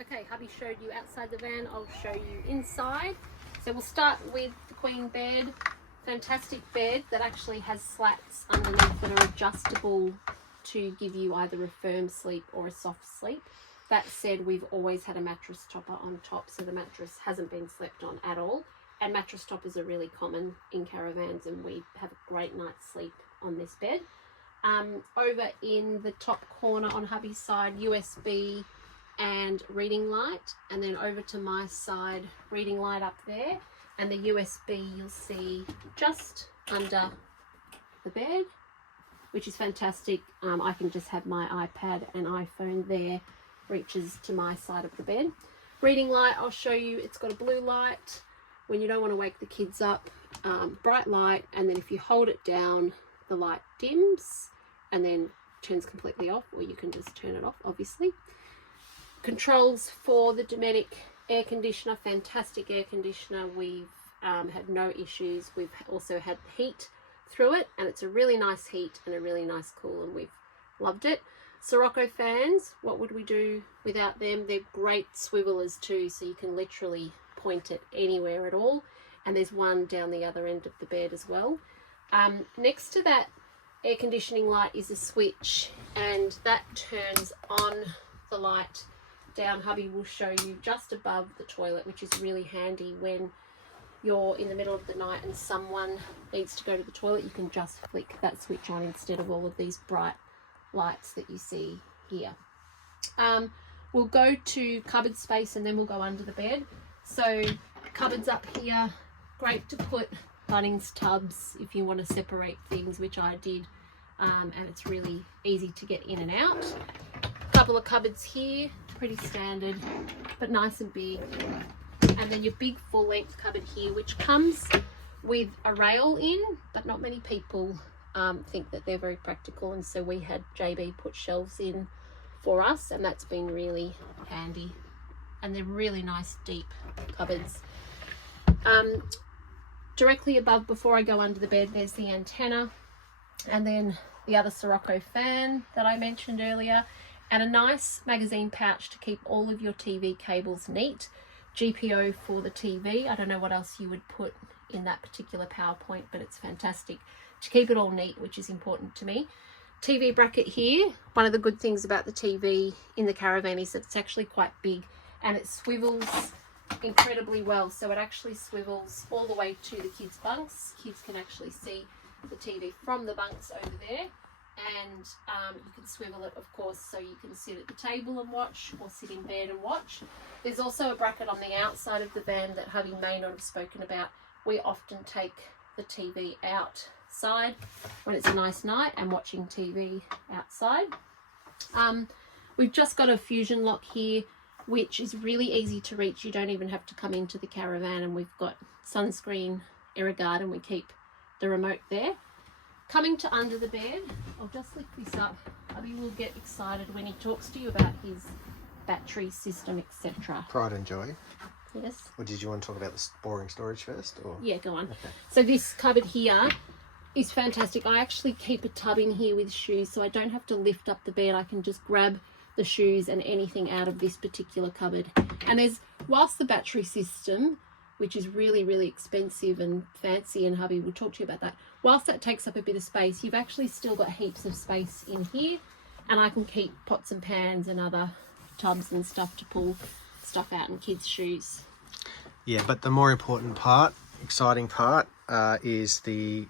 Okay, hubby showed you outside the van, I'll show you inside. So we'll start with the queen bed. Fantastic bed that actually has slats underneath that are adjustable to give you either a firm sleep or a soft sleep. That said, we've always had a mattress topper on top, so the mattress hasn't been slept on at all. And mattress toppers are really common in caravans, and we have a great night's sleep on this bed. Over in the top corner on hubby's side, USB and reading light, and then over to my side, reading light up there, and the USB you'll see just under the bed, which is fantastic. I can just have my iPad and iPhone there, reaches to my side of the bed. Reading light, I'll show you, it's got a blue light when you don't want to wake the kids up, bright light, and then if you hold it down, the light dims and then turns completely off, or you can just turn it off, obviously. Controls for the Dometic air conditioner, fantastic air conditioner. We've had no issues. We've also had heat through it, and it's a really nice heat and a really nice cool, and we've loved it. Sirocco fans, what would we do without them? They're great swivelers too, so you can literally point it anywhere at all, and there's one down the other end of the bed as well. Next to that air conditioning light is a switch, and that turns on the light down. Hubby will show you just above the toilet, which is really handy when you're in the middle of the night and someone needs to go to the toilet. You can just flick that switch on instead of all of these bright lights that you see here. We'll go to cupboard space and then we'll go under the bed. So cupboards up here, great to put Bunnings tubs if you want to separate things, which I did, and it's really easy to get in and out. A couple of cupboards here, pretty standard but nice and big, and then your big full length cupboard here, which comes with a rail in, but not many people think that they're very practical, and so we had JB put shelves in for us, and that's been really handy. And they're really nice deep cupboards. Directly above, before I go under the bed, there's the antenna, and then the other Sirocco fan that I mentioned earlier, and a nice magazine pouch to keep all of your TV cables neat. GPO for the TV. I don't know what else you would put in that particular PowerPoint, but it's fantastic to keep it all neat, which is important to me. TV bracket here. One of the good things about the TV in the caravan is that it's actually quite big, and it swivels incredibly well. So it actually swivels all the way to the kids' bunks. Kids can actually see the TV from the bunks over there, and you can swivel it, of course, so you can sit at the table and watch, or sit in bed and watch. There's also a bracket on the outside of the van that hubby may not have spoken about. We often take the TV outside when it's a nice night and watching TV outside. We've just got a fusion lock here, which is really easy to reach. You don't even have to come into the caravan, and we've got sunscreen, air guard, and we keep the remote there. Coming to under the bed, I'll just lift this up. Hubby will get excited when he talks to you about his battery system, etc. Pride and joy. Yes. Or did you want to talk about the boring storage first? Or? Yeah, go on. Okay. So this cupboard here is fantastic. I actually keep a tub in here with shoes, so I don't have to lift up the bed. I can just grab the shoes and anything out of this particular cupboard. And there's, whilst the battery system, which is really, really expensive and fancy, and hubby will talk to you about that, whilst that takes up a bit of space, you've actually still got heaps of space in here, and I can keep pots and pans and other tubs and stuff to pull stuff out, and kids' shoes. Yeah, but the more important part, exciting part, is the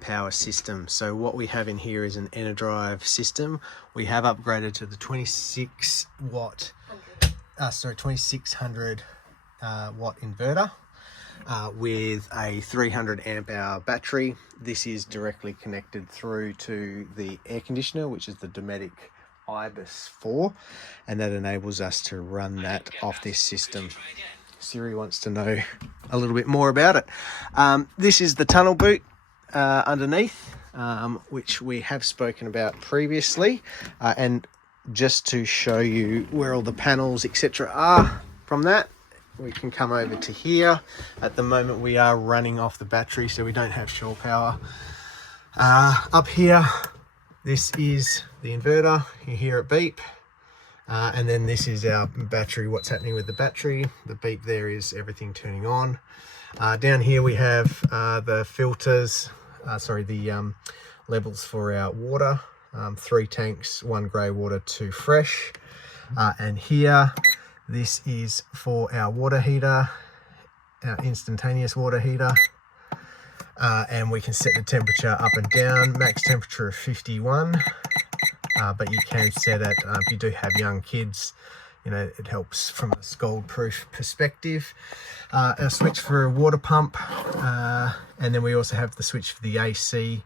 power system. So what we have in here is an EnerDrive system. We have upgraded to the 2600 watt inverter with a 300 amp hour battery. This is directly connected through to the air conditioner, which is the Dometic IBIS 4, and that enables us to run that off this system. Siri wants to know a little bit more about it. This is the tunnel boot underneath, which we have spoken about previously, and just to show you where all the panels etc are from that, we can come over to here. At the moment we are running off the battery, so we don't have shore power. Up here, this is the inverter. You hear it beep, And then this is our battery, what's happening with the battery. The beep there is everything turning on. Down here we have the filters, the levels for our water. 3 tanks, 1 grey water, 2 fresh. And here, this is for our water heater, our instantaneous water heater. And we can set the temperature up and down, max temperature of 51. But you can set it, if you do have young kids, you know, it helps from a scald-proof perspective. Our switch for a water pump, and then we also have the switch for the AC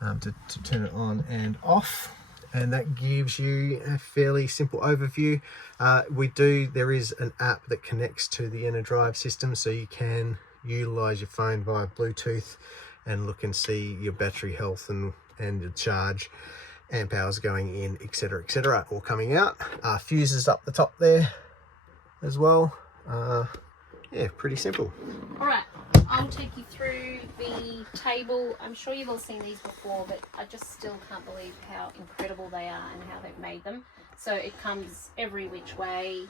to turn it on and off. And that gives you a fairly simple overview. There is an app that connects to the inner drive system, so you can utilize your phone via Bluetooth and look and see your battery health and the charge, amp hours going in, etc., or coming out. Fuses up the top there as well. Yeah, pretty simple. All right, I'll take you through the table. I'm sure you've all seen these before, but I just still can't believe how incredible they are and how they've made them. So it comes every which way.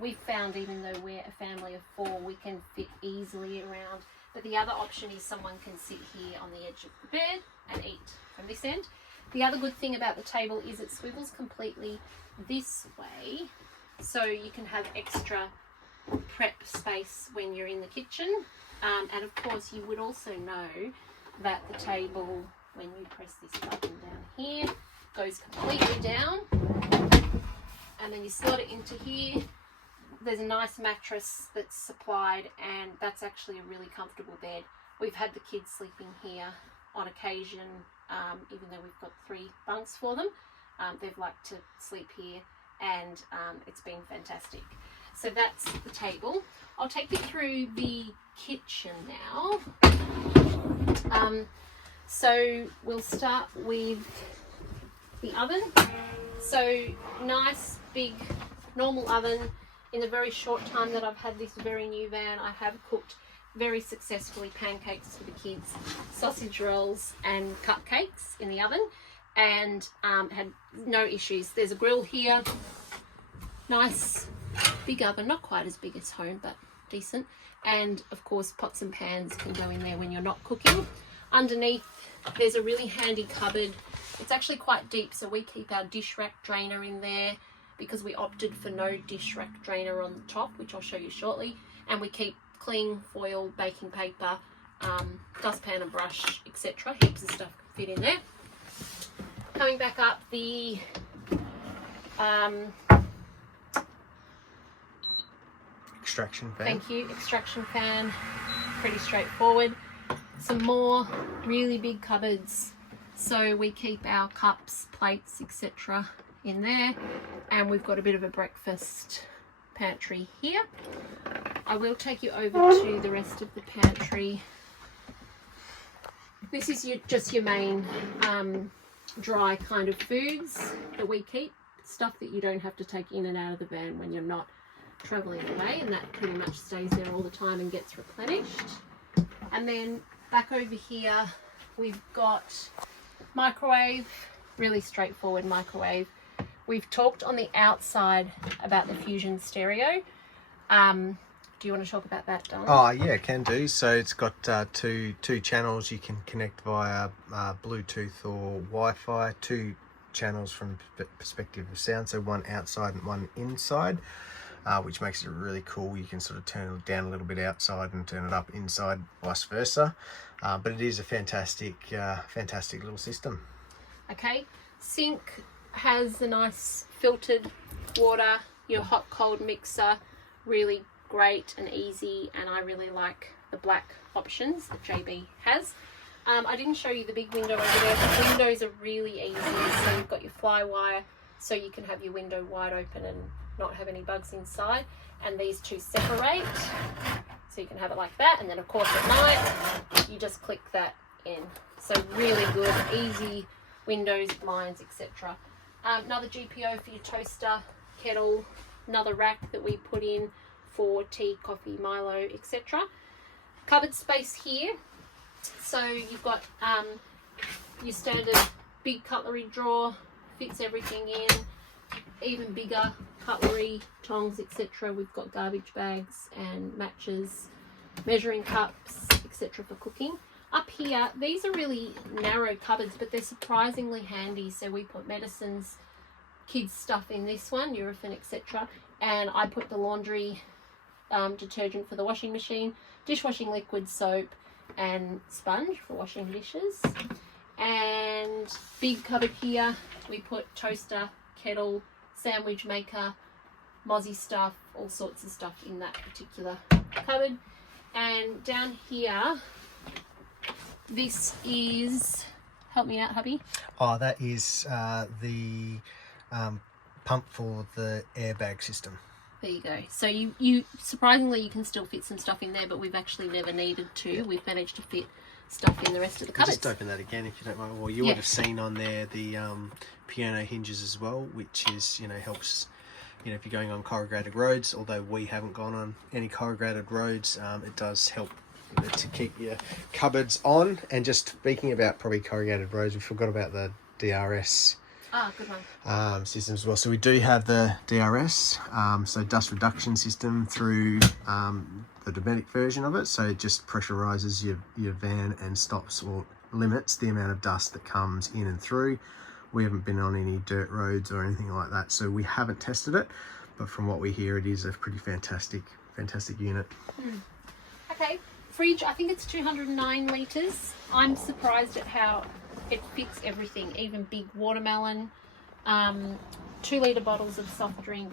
We've found, even though we're a family of 4, we can fit easily around. But the other option is someone can sit here on the edge of the bed and eat from this end. The other good thing about the table is it swivels completely this way, so you can have extra prep space when you're in the kitchen. And of course you would also know that the table, when you press this button down here, goes completely down, and then you slot it into here. There's a nice mattress that's supplied, and that's actually a really comfortable bed. We've had the kids sleeping here on occasion, even though we've got 3 bunks for them. They've liked to sleep here, and it's been fantastic. So that's the table. I'll take you through the kitchen now. So we'll start with the oven. So nice big normal oven. In the very short time that I've had this very new van, I have cooked very successfully pancakes for the kids, sausage rolls and cupcakes in the oven, and had no issues. There's a grill here, nice big oven, not quite as big as home, but decent. And of course pots and pans can go in there when you're not cooking. Underneath there's a really handy cupboard. It's actually quite deep, so we keep our dish rack drainer in there because we opted for no dish rack drainer on the top, which I'll show you shortly. And we keep cling foil, baking paper, dustpan and brush, etc. Heaps of stuff can fit in there. Coming back up, the extraction fan. Thank you, extraction fan. Pretty straightforward. Some more really big cupboards, so we keep our cups, plates, etc. in there, and we've got a bit of a breakfast pantry here. I will take you over to the rest of the pantry. This is just your main dry kind of foods that we keep, stuff that you don't have to take in and out of the van when you're not traveling away, and that pretty much stays there all the time and gets replenished. And then back over here we've got microwave, really straightforward microwave. We've talked on the outside about the Fusion stereo. Do you want to talk about that, Don? Oh yeah, can do. So it's got two channels you can connect via Bluetooth or Wi-Fi. 2 channels from perspective of sound, so one outside and one inside, which makes it really cool. You can sort of turn it down a little bit outside and turn it up inside, vice versa. But it is a fantastic little system. Okay, sink has a nice filtered water, your hot cold mixer, really great and easy, and I really like the black options that JB has. I didn't show you the big window over there. The windows are really easy, so you've got your fly wire, so you can have your window wide open and not have any bugs inside, and these 2 separate, so you can have it like that. And then of course at night you just click that in. So really good, easy windows, blinds, etc. Another GPO for your toaster, kettle, another rack that we put in for tea, coffee, Milo, etc. Cupboard space here, so you've got your standard big cutlery drawer, fits everything in. even bigger cutlery, tongs, etc. We've got garbage bags and matches, measuring cups, etc. for cooking. Up here, these are really narrow cupboards, but they're surprisingly handy. So we put medicines, kids stuff in this one, Nurofen, etc. And I put the laundry detergent for the washing machine, dishwashing liquid, soap, and sponge for washing dishes. And big cupboard here, we put toaster, kettle, sandwich maker, mozzie stuff, all sorts of stuff in that particular cupboard. And down here, this is, help me out, hubby. Oh, that is the pump for the airbag system. There you go. So you surprisingly, you can still fit some stuff in there, but we've actually never needed to. Yeah. We've managed to fit stuff in the rest of the cupboards. Just open that again if you don't mind. Well, you would have seen on there the piano hinges as well, which is, helps, if you're going on corrugated roads. Although we haven't gone on any corrugated roads, it does help to keep your cupboards on. And just speaking about probably corrugated roads, we forgot about the DRS good one. system as well. So we do have the DRS, so dust reduction system through the domestic version of it. So it just pressurizes your van and stops or limits the amount of dust that comes in and through. We haven't been on any dirt roads or anything like that, so we haven't tested it, but from what we hear, it is a pretty fantastic unit. Okay, fridge, I think it's 209 litres. I'm surprised at how it fits everything, even big watermelon, 2 litre bottles of soft drink.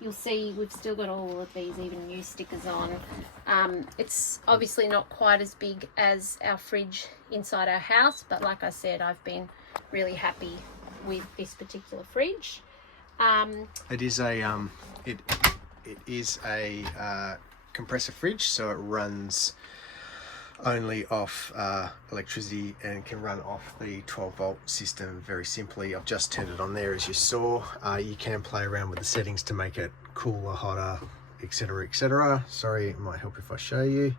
You'll see we've still got all of these, even new stickers on. It's obviously not quite as big as our fridge inside our house, but like I said, I've been really happy with this particular fridge. It is a compressor fridge, so it runs only off electricity and can run off the 12-volt system very simply. I've just turned it on there, as you saw. You can play around with the settings to make it cooler, hotter, etc, etc. Sorry, it might help if I show you.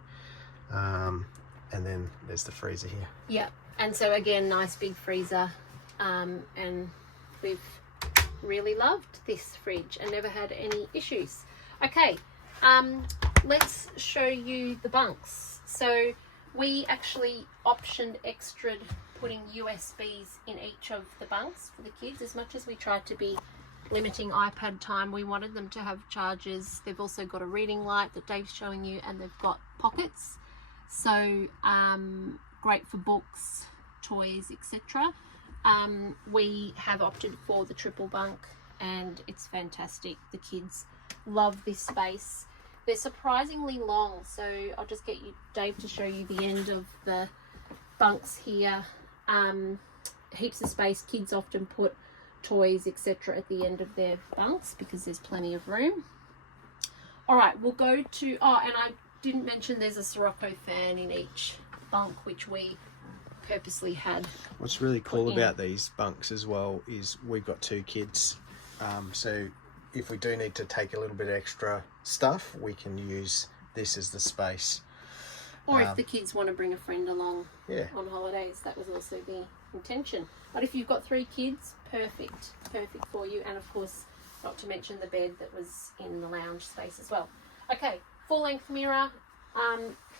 And then there's the freezer here. Yeah, and so again, nice big freezer, and we've really loved this fridge and never had any issues. Okay, let's show you the bunks. So we actually optioned extra putting USBs in each of the bunks for the kids. As much as we tried to be limiting iPad time, we wanted them to have chargers. They've also got a reading light that Dave's showing you, and they've got pockets. So great for books, toys, etc. We have opted for the triple bunk, and it's fantastic. The kids love this space. They're surprisingly long, so I'll just get you, Dave, to show you the end of the bunks here. Heaps of space. Kids often put toys, etc. at the end of their bunks because there's plenty of room. All right, we'll go to, and I didn't mention there's a Sirocco fan in each bunk, which we purposely had. What's really cool about these bunks as well is we've got 2 kids, so if we do need to take a little bit extra stuff, we can use this as the space. Or if the kids want to bring a friend along on holidays, that was also the intention. But if you've got 3 kids, perfect for you. And of course, not to mention the bed that was in the lounge space as well. Okay, full-length mirror.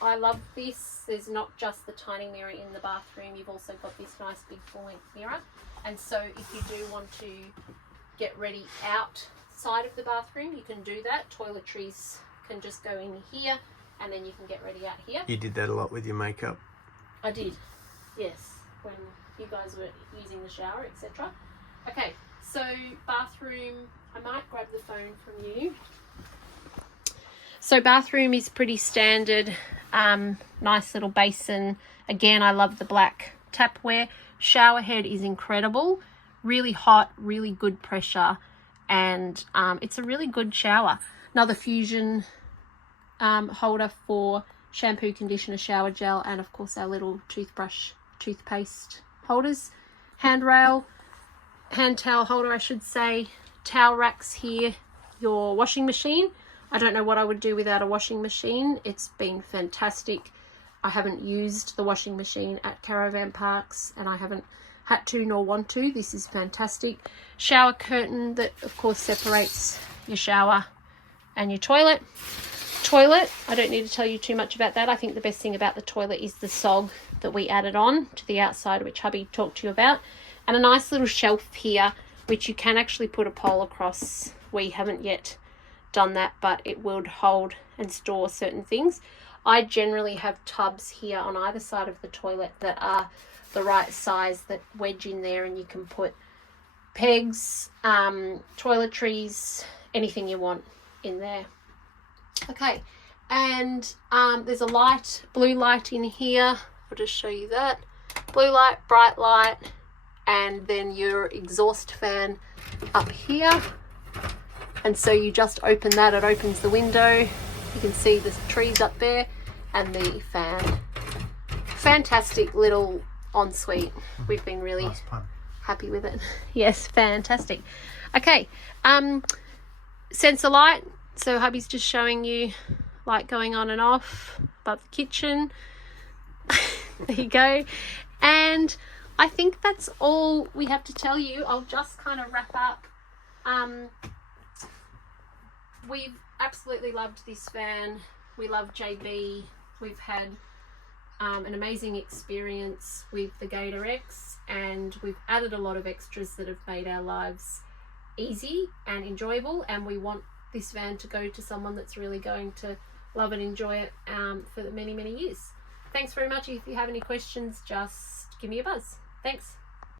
I love this. There's not just the tiny mirror in the bathroom. You've also got this nice big full-length mirror. And so if you do want to get ready outside of the bathroom, you can do that. Toiletries can just go in here, and then you can get ready out here. You did that a lot with your makeup. I did, yes, when you guys were using the shower, etc. Okay, so bathroom, I might grab the phone from you. So bathroom is pretty standard, nice little basin. Again, I love the black tapware. Shower head is incredible, really hot, really good pressure, and it's a really good shower. Another Fusion holder for shampoo, conditioner, shower gel, and of course our little toothbrush, toothpaste holders. Handrail, hand towel holder I should say, towel racks here, your washing machine. I don't know what I would do without a washing machine. It's been fantastic. I haven't used the washing machine at caravan parks, and I haven't had to nor want to. This is fantastic. Shower curtain that of course separates your shower and your toilet. Toilet, I don't need to tell you too much about that. I think the best thing about the toilet is the SOG that we added on to the outside, which hubby talked to you about. And a nice little shelf here, which you can actually put a pole across. We haven't yet done that, but it will hold and store certain things. I generally have tubs here on either side of the toilet that are the right size that wedge in there, and you can put pegs, toiletries, anything you want in there. Okay, and there's a light, blue light in here. I'll just show you that. Blue light, bright light, and then your exhaust fan up here. And so you just open that, it opens the window. You can see the trees up there and the fan. Fantastic little ensuite. We've been really happy with it. Yes, fantastic. Okay, sensor light. So hubby's just showing you light going on and off above the kitchen. There you go. And I think that's all we have to tell you. I'll just kind of wrap up. We've absolutely loved this van. We love JB. We've had an amazing experience with the Gator X, and we've added a lot of extras that have made our lives easy and enjoyable, and we want this van to go to someone that's really going to love and enjoy it for many, many years. Thanks very much. If you have any questions, just give me a buzz. Thanks.